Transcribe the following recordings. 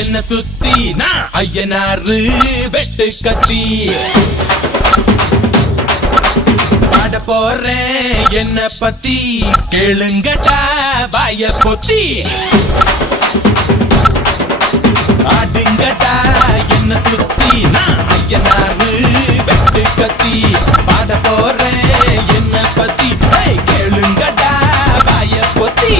என்ன சுத்தி நான் ஐயனாரு வெட்டு கத்தி பாட போறேன் என்ன பத்தி கேளுங்கடா வாய பொத்தி ஆடுங்கடா என்ன சுத்தி நான் ஐயனாரு வெட்டு கத்தி பாட போறேன் என்ன பத்தி கேளுங்கடா வாய பொத்தி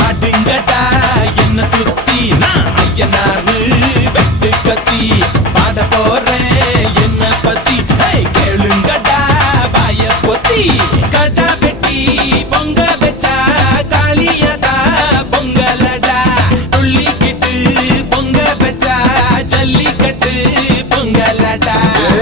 ஆடுங்கடா என்ன சுத்தி நான் ஐயனாரு வெட்டு கத்தி பாட போறேன் என்ன பத்தி கேளுங்கடா வாய பொத்தி கடா வெட்டி பொங்க வச்சா காளியதா பொங்கலடா துள்ளிக்கிட்டு பொங்க வச்சா ஜல்லிக்கட்டு பொங்கலடா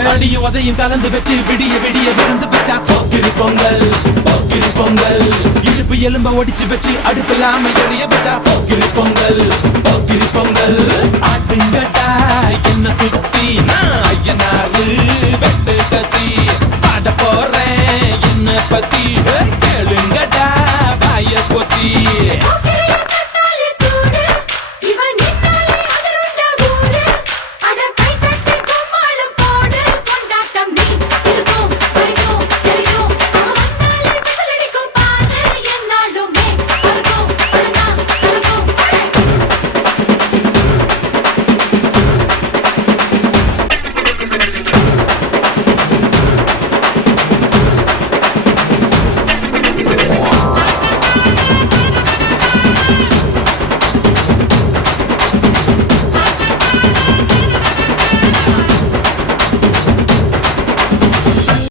அடியும் உதையும் கலந்து வச்சு விடிய விடிய விருந்து வச்சா போக்கிரி பொங்கல் போக்கிரி பொங்கல் இடுப்பு எலும்ப ஒடிச்சு வச்சு அடுப்பில்லாம எறிய வச்சா போக்கிரி பொங்கல் போக்கிரி பொங்கல்